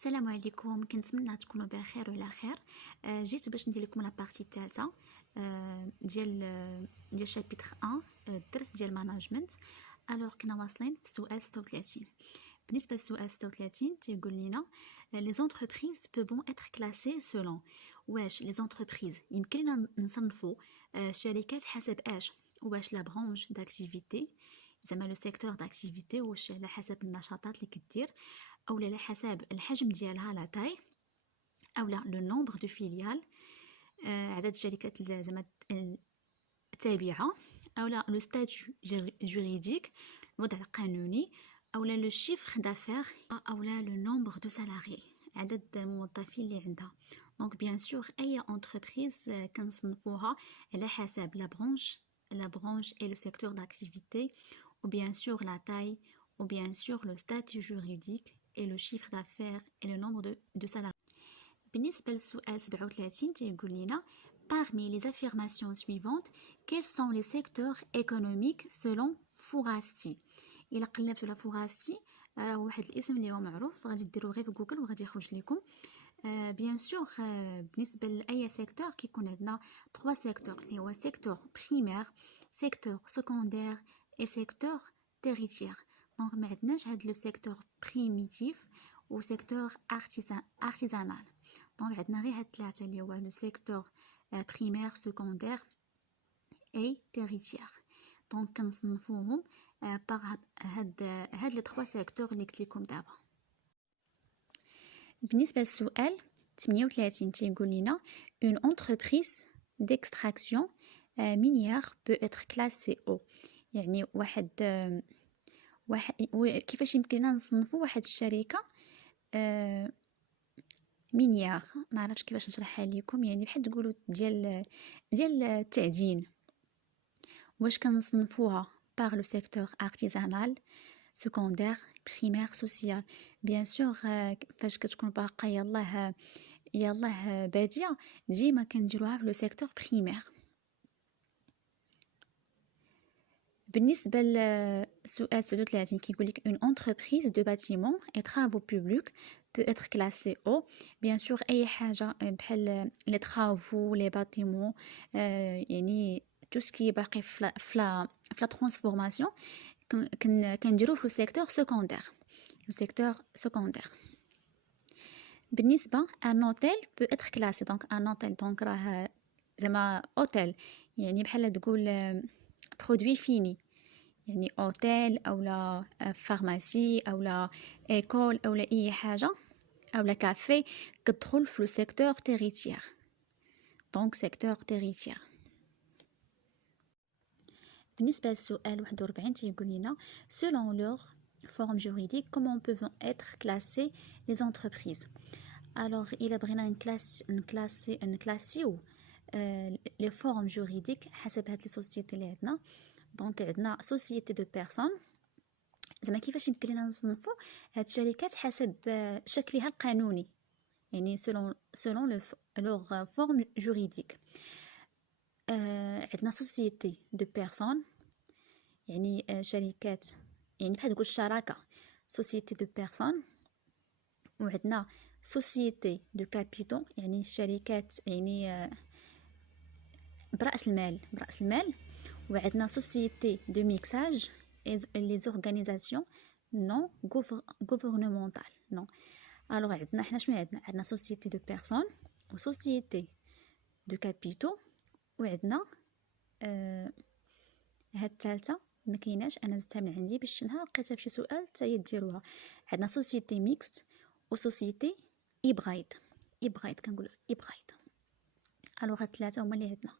السلام عليكم، كنتمنى تكونوا بخير وعلى خير. جيت باش ندير لكم لابارتي الثالثه ديال شابيتر 1 الدرس ديال ماناجمنت. الوغ كنا واصلين في السؤال 36. بالنسبه للسؤال 36 تيقول لنا لي زونتربريز بوفون اتر كلاسي سولون. واش لي زونتربريز يمكن لنا نصنفوا الشركات حسب اش؟ واش لا برانش داكتيفيتي، زعما لو سيكتور داكتيفيتي، واش على حسب النشاطات اللي كدير، او على حسب الحجم ديالها لا تاي، او لا لو نومبر دو فيليال، عدد الشركات زعما التابعه، او لا لو ستاتيو جوريديك، الوضع القانوني، او لا لو شيفر دافير، او لا لو نومبر دو سالاري، عدد الموظفين اللي عندها. دونك بيان سور اي انتربريز كنصنفوها على حسب لا برانش et le secteur d'activité, ou bien sûr la taille, ou bien sûr le statut juridique et le chiffre d'affaires et le nombre de salariés. بالنسبة للسؤال 37 تيقول لنا parmi les affirmations suivantes, quels sont les secteurs économiques selon Fourasti. إلا قلبتوا على فوغاستي راه واحد الاسم اللي هو معروف، غادي ديروه غير في جوجل وغادي يخرج لكم. بيان سور بالنسبه لاي سيكتور كيكون عندنا 3 سيكتور اللي هو سيكتور بريمير، سيكتور سكوندير اي سيكتور تيريتير. دونك ما عندناش هاد لو سيكتور بريميتيف و سيكتور ارتيزانال. دونك عندنا غير هاد ثلاثه اللي هو لو سيكتور بريمير، سكوندير اي تيريتير. دونك كنصنفوهم باغ هاد لي 3 سيكتور اللي قلت لكم دابا. بالنسبه للسؤال 38 تيقول لنا une entreprise d'extraction minière peut être classée au. يعني واحد كيفاش يمكننا نصنفوا واحد الشركه مينيار، ما عرفتش كيفاش نشرحها لكم، يعني بحال تقولوا ديال التعدين. واش كنصنفوها par le secteur artisanal, secondaire, primaire, social. bien sûr فاش كتكون باقا يلاه باديه ديما كنديروها في لو سيكتور بريمير. بالنسبه للسؤال 39 كيقول لك une entreprise de bâtiment et travaux publics peut être classée au. bien sûr اي حاجه بحال لي travaux لي باتيمون، يعني tout ce qui est باقي في لا ترانسفورماسيون كنديرو في السيكتور سكوندير. بالنسبه ان اوتيل بو اتر كلاسي، دونك ان اوتيل دونك راه زعما اوتيل، يعني بحال تقول برودوي فيني، يعني اوتيل او لا فارماسي او لا ايكول او لا اي حاجه او لا كافي كتدخل في السيكتور تيريتير. دونك سيكتور تيريتير. بالنسبة للسؤال 41 تيقول لنا selon leur forme juridique comment peuvent être classées les entreprises. alors إلا بغينا نكلاسيو les formes juridiques حسب هاد لي سوسيتي اللي عندنا. دونك عندنا سوسيتي دو بيرسون، زعما كيفاش يمكن لنا نصنفوا هاد الشركات حسب شكلها القانوني، يعني selon leur forme juridique. عندنا سوسيتي دو بيرسون، يعني شركات، يعني بحال تقول شراكه، سوسيتي دو بيرسون. وعندنا سوسيتي دو كابيتون، يعني الشركات يعني براس المال. وعندنا سوسيتي دو ميكساج لي زورغانيزاسيون نون غوفرنمونتال نون. الوغ عندنا حنا شنو عندنا سوسيتي دو بيرسون وسوسيتي دو كابيتو، وعندنا هاد الثالثه ما كايناش، انا زدتها من عندي باش نهار لقيتها في شي سؤال حتى هي ديروها. عندنا سوسيتي ميكست وسوسيتي ايبرايد كنقولوا ايبرايد. الوغ هاد الثلاثه هما اللي عندنا،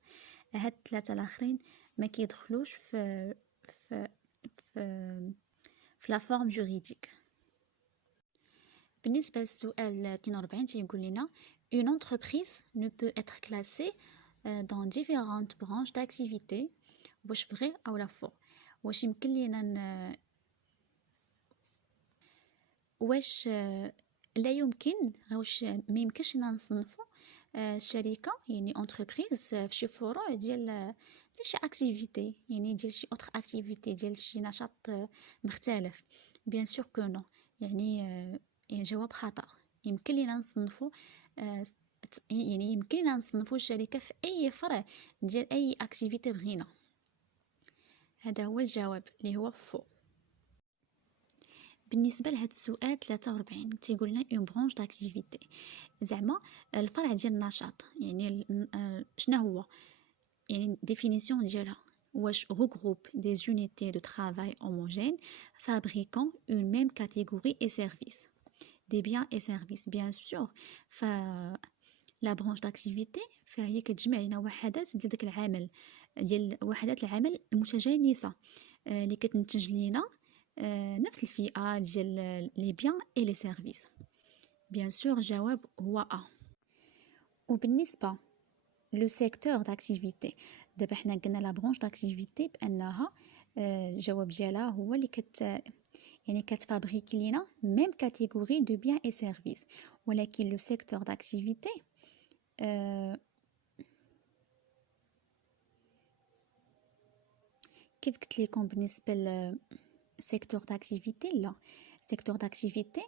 هاد الثلاثه الاخرين ما كيدخلوش في لا فورم جوريديك. بالنسبه للسؤال 42 تيقول لنا une entreprise ne peut être classée dans différentes branches d'activité. واش فغي او لا فو؟ واش يمكن لينا واش لا يمكن، واش ما يمكنش لنا نصنفوا شركه يعني انتربريز في شي فروع ديال شي اكتيفيتي، يعني ديال شي اوتر اكتيفيتي ديال شي نشاط مختلف؟ بيان سور كو نو، يعني جواب خطا. يمكن لينا نصنفوا يعني يمكن لينا نصنفوا الشركة في أي فرع ديال أي أكتيفيتي بغينا. هذا هو الجواب اللي هو فو. بالنسبة لهذا السؤال 43 تيقول لنا اون برونش داكتيفيتي، زعما الفرع ديال النشاط، يعني شنو هو، يعني ديفينيسيون ديالها واش regroupe des unités de travail homogènes fabriquant une même catégorie et service des biens et services. bien sûr ف لا برونش داكتيفيتي فهي كتجمع لنا وحدات ديال داك العمل، ديال وحدات العمل المتجانسه اللي كتنتج لينا نفس الفئه ديال لي بيان اي لي سيرفيس. بيان سور الجواب هو ا. وبالنسبه لو سيكتور داكتيفيتي، دابا حنا قلنا لا برونش داكتيفيتي بانها الجواب ديالها هو اللي يعني كتفابريكي لينا ميم كاتيجوري دو بيان اي سيرفيس، ولكن لو سيكتور داكتيفيتي كيف قلت لكم بالنسبه للسيكتور داكتيفيتي، لا سيكتور داكتيفيتي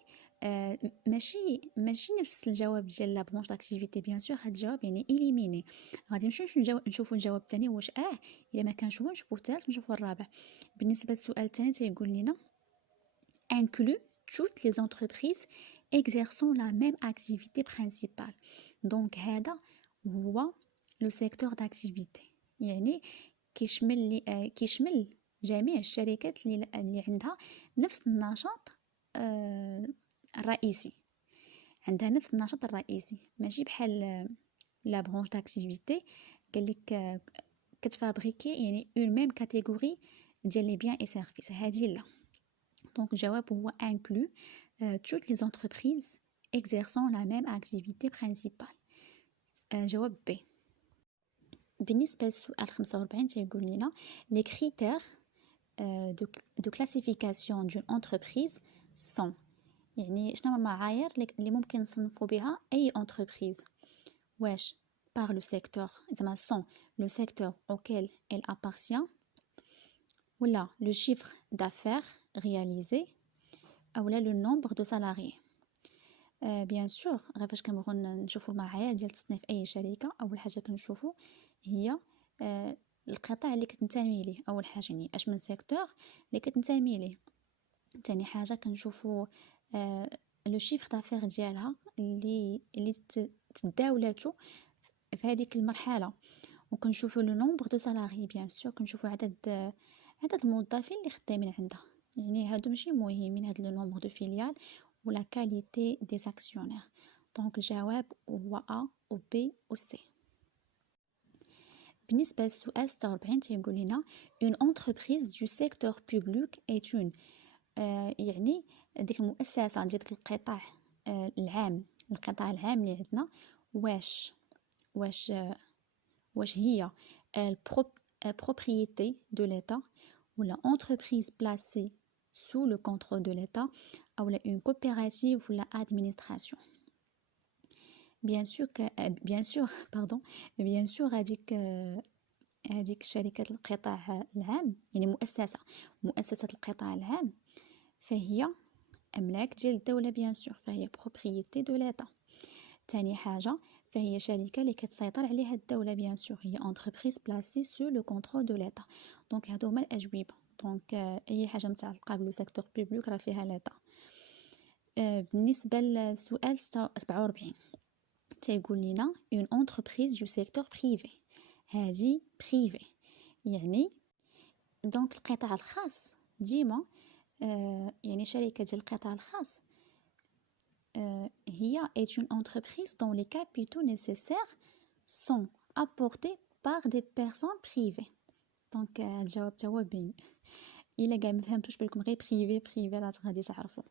ماشي نفس الجواب ديال لا برونش داكتيفيتي. بيان سور هاد الجواب يعني اليميني. غادي نشوفوا الجواب الثاني واش الا ما كانش هو نشوفوا الثالث ونشوفوا الرابع. بالنسبه للسؤال الثاني تيقول لنا inclut toutes les entreprises exerçant la même activité principale. donc هذا هو لو سيكتور داكتيفيتي، يعني كيشمل جميع الشركات اللي عندها نفس النشاط الرئيسي، عندها نفس النشاط الرئيسي، ماشي بحال لا برونش داكتيفيتي قال لك كتفابريكي يعني اون ميم كاتيجوري ديال لي بيان اي سيرفيس، هذه لا. دونك الجواب هو inclut toutes les entreprises exerçant la même activité principale. جواب B. بالنسبة للسؤال 45 تيقول لنا les critères de classification d'une entreprise sont، يعني شنو هما المعايير اللي ممكن نصنفوا بها أي entreprise. واش par le secteur، زعما sont le secteur auquel elle appartient، ولا le chiffre d'affaires réalisé، اولا لو نومبر دو سالاري. بيان سور غير فاش كنبغيو نشوفوا المعايير ديال تصنيف اي شركه، اول حاجه كنشوفوا هي القطاع اللي كتنتمي ليه، اول حاجه يعني اش من سيكتور اللي كتنتمي ليه. ثاني حاجه كنشوفوا لو شيفر دافير ديالها اللي تداولاتو في هذيك المرحله، وكنشوفوا لو نومبر دو سالاري. بيان سور كنشوفوا عدد الموظفين اللي خدامين عندها، يعني هادو ماشي مهمين، هاد لو نومبر دو فيليال ولا كاليتي دي اكسيونير. دونك الجواب هو ا و بي و سي. بالنسبه للسؤال 46 تيقول لنا اون انتربريز دو سيكتور بوبليك ايت اون، يعني ديك المؤسسه ديال القطاع العام، القطاع العام اللي عندنا واش هي propriété de l'État ou la entreprise placée sous le contrôle de l'État ou une coopérative ou la administration. bien sûr هذيك شركة القطاع العام، يعني مؤسسة القطاع العام فهي أملاك ديال الدولة. bien sûr فهي propriété de l'État. تاني حاجة فهي شركة اللي كتسيطر عليها الدولة. bien sûr هي entreprise placée sous le contrôle de l'État. دونك هادو هما الأجوبة. دونك أي حاجة متعلقة بالسيكتور بوبليك راه فيها l'État. بالنسبة للسؤال 47 تيقول لنا une entreprise du secteur privé، هذه privé يعني دونك القطاع الخاص ديما يعني شركة ديال القطاع الخاص هي est une entreprise dont les capitaux nécessaires sont apportés par des personnes privées. دونك الجواب تاهو بين. الا كاع ما فهمتوش بالكم غير بريفي راه غادي تعرفوا.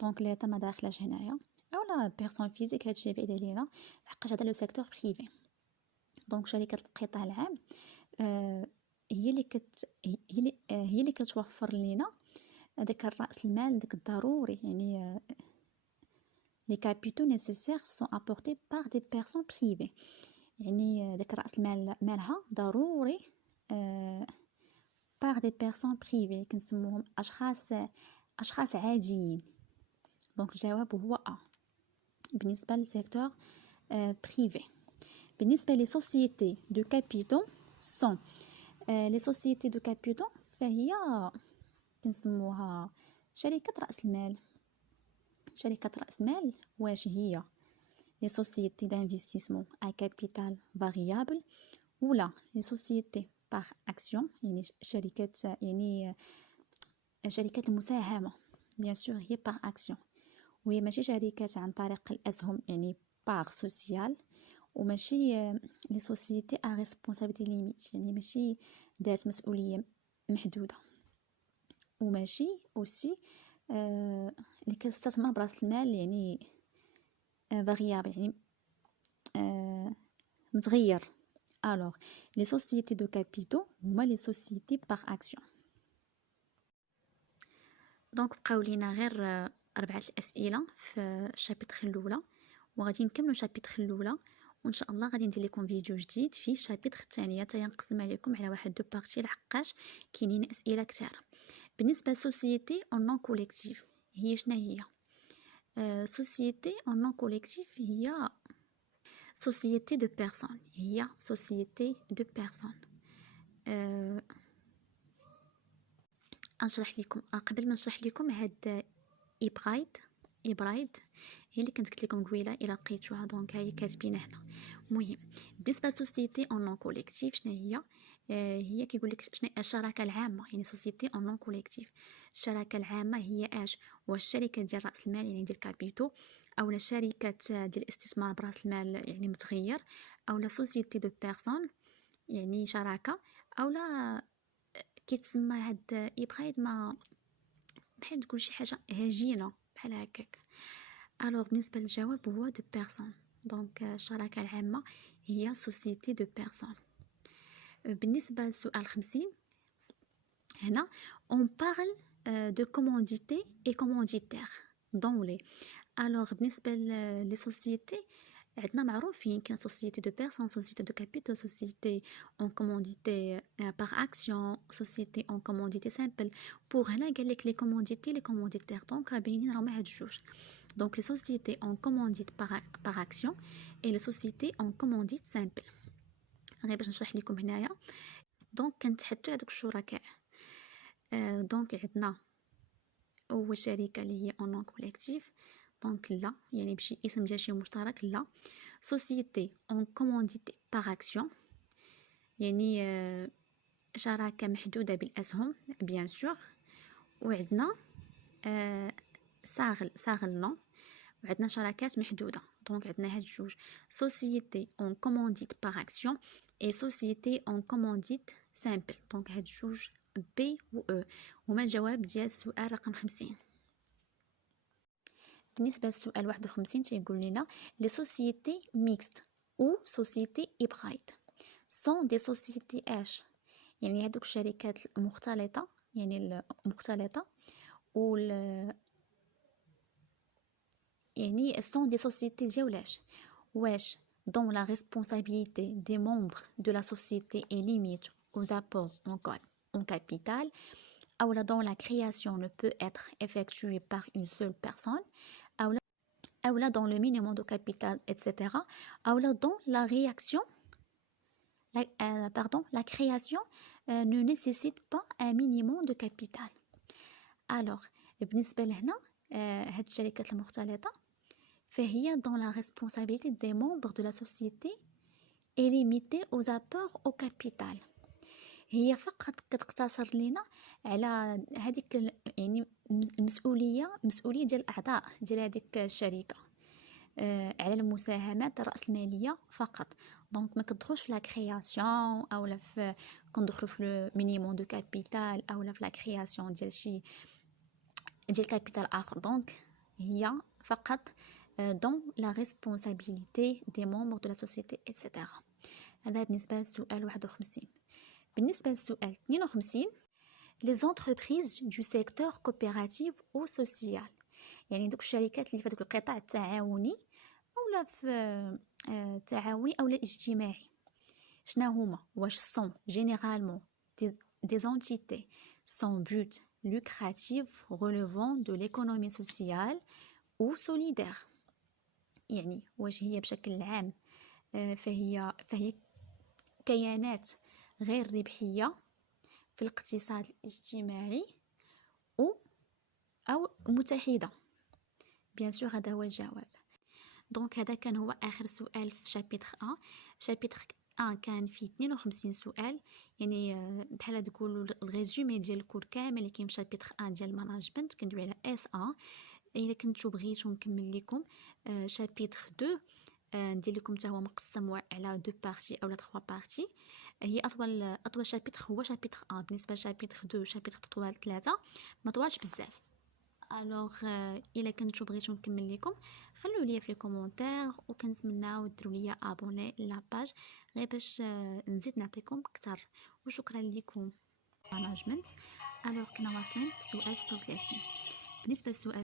دونك ليتا ما داخلاش هنايا اولا بيرسون فيزيك، هادشي بعيد علينا لحقاش هذا لو سيكتور بريفي. دونك شركه القطاع العام هي اللي كتوفر لينا داك الراس المال داك الضروري، يعني les capitaux nécessaires sont apportés par des personnes privées، يعني داك راس المال مالها ضروري par des personnes privées كنسموهم اشخاص عاديين. دونك الجواب هو ا. بالنسبة للسيكتور privé. بالنسبة les sociétés de capitaux sont les sociétés de capitaux فهي كنسموها شركة رأس المال. شركة رأس مال واش هي les sociétés d'investissement à capital variable ولا les sociétés par action يعني شركات يعني شركات المساهمة bien sûr هي par action وهي ماشي شركات عن طريق الأسهم يعني par social وماشي les sociétés à responsabilité limite يعني ماشي ذات مسؤولية محدودة وماشي aussi اللي كتستثمر براس المال يعني variable يعني متغير. alors les sociétés de capitaux هما les sociétés par action. دونك بقاو لينا غير 4 الاسئله في الشابيتر الاولى وغادي نكملوا الشابيتر الاولى وان شاء الله غادي ندير لكم فيديو جديد في الشابيتر الثانيه تينقسم عليكم على واحد دو بارتي لحقاش كاينين اسئله كثار. بالنسبه للسوسيتي اون نون كوليكتيف هي شنو هي؟ سوسيتي اون نون كوليكتيف هي سوسيتي دو بيرسون هي سوسيتي دو بيرسون. نشرح لكم قبل ما نشرح لكم هاد إبرايد هي اللي كنت قلت لكم قبيله الى لقيتوها دونك هي كاتبينها هنا. المهم بالنسبه لسوسيتي اون نون كوليكتيف شنو هي؟ هي كيقول لك شنو الشراكه العامه يعني سوسيتي اون نون كوليكتيف. الشراكه العامه هي اش؟ واش الشركه ديال راس المال يعني ديال كابيتو اولا شركات ديال الاستثمار براس المال يعني متغير اولا سوسيتي دو بيرسون يعني شراكه اولا كيتسمى هاد إبرايد ما بحال تقول شي حاجه هجينه بحال هكاك. الوغ بالنسبه للجواب هو دو بيرسون دونك الشراكه العامه هي سوسيتي دو بيرسون. بالنسبه للسؤال 50 هنا on parle de commandité et commanditaire dans les. الوغ بالنسبه لي سوسيتي عندنا معروفين كاين سوسيتي دو بيرسون سوسيتي دو كابيتال سوسيتي اون كومونديتي باغ اكسيون سوسيتي اون كومونديتي سامبل. بوغ هنا قال لك لي كومونديتي لي كومونديتير دونك راه باينين راهما هاد الجوج دونك لي سوسيتي اون كومونديت باغ اكسيون اي لي سوسيتي اون كومونديت سامبل. غير باش نشرح لكم هنايا دونك كنتحدثوا على دوك الشركاء. دونك عندنا اول شركه اللي هي اون نون كوليكتيف دونك لا يعني بشي اسم ديال شي مشترك لا. سوسيتي اون كومونديتي باغ اكسيون يعني شراكه محدوده بالاسهم بيان سور. وعندنا صاغل نون وعندنا شراكات محدوده دونك عندنا هاد جوج سوسيتي اون كومونديت باغ اكسيون اي سوسيتي اون كومونديت سامبل دونك هاد جوج بي و او هما الجواب ديال السؤال رقم 50. بالنسبه للسؤال 51 تيقول لنا لي سوسيتي ميكست او سوسيتي إبرايد سون دي سوسيتي اش يعني هذوك الشركات المختلطه يعني المختلطه و يعني سون دي سوسيتي دياولاش واش dont la responsabilité des membres de la société est limite aux apports en capital ou là dont la création ne peut être effectuée par une seule personne ou là dans le minimum de capital etc. ou là dans la réaction la création ne nécessite pas un minimum de capital. alors بالنسبة لهنا هاد الشركات المختلطة فهي dans la responsabilité des membres de la société est limitée aux apports au capital. هي فقط كتقتصر لينا على هذيك يعني المسؤوليه ديال الاعضاء ديال هذيك الشركه على المساهمات الرأسماليه فقط دونك ما كتدخلش في لا كرياسيون اولا في كندخلوا في لو مينيموم دو كابيتال اولا في لا كرياسيون ديال شي ديال كابيتال اخر دونك هي فقط dans la responsabilité des membres de la société etc. هذا بالنسبه للسؤال 51. بالنسبه للسؤال 52 les entreprises du secteur coopératif ou social يعني دوك الشركات اللي في هذاك القطاع التعاوني اولا في التعاوني اولا الاجتماعي شنو هما واش sont généralement des entités sans but lucratif relevant de l'économie sociale ou solidaire. يعني واش هي بشكل عام فهي كيانات غير ربحية في الاقتصاد الاجتماعي أو متحدة؟ بيان سور هذا هو الجواب. دونك هذا كان هو آخر سؤال في شابيتر 1. شابيتر 1 كان فيه 52 سؤال، يعني بحال تقولوا الريزومي ديال الكور كامل اللي كاين في شابيتر 1 ديال الماناجمنت كندوي على اس 1. الا كنتو بغيتو نكمل لكم شابيتر 2 ندير لكم حتى هو مقسم على دو بارتي اولا 3 بارتي. هي اطول شابيتر هو شابيتر 1. بالنسبه لشابيتر 2 شابيتر 3 ما طوالش بزاف. الوغ الا كنتو بغيتو نكمل لكم خلوا لي في لي كومونتير، وكنتمناو ديروا لي ابوني لاباج غير باش نزيد نعطيكم اكثر. وشكرا لكم. مانجمنت. الوغ كنا واصلين في السؤال 36. بالنسبه للسؤال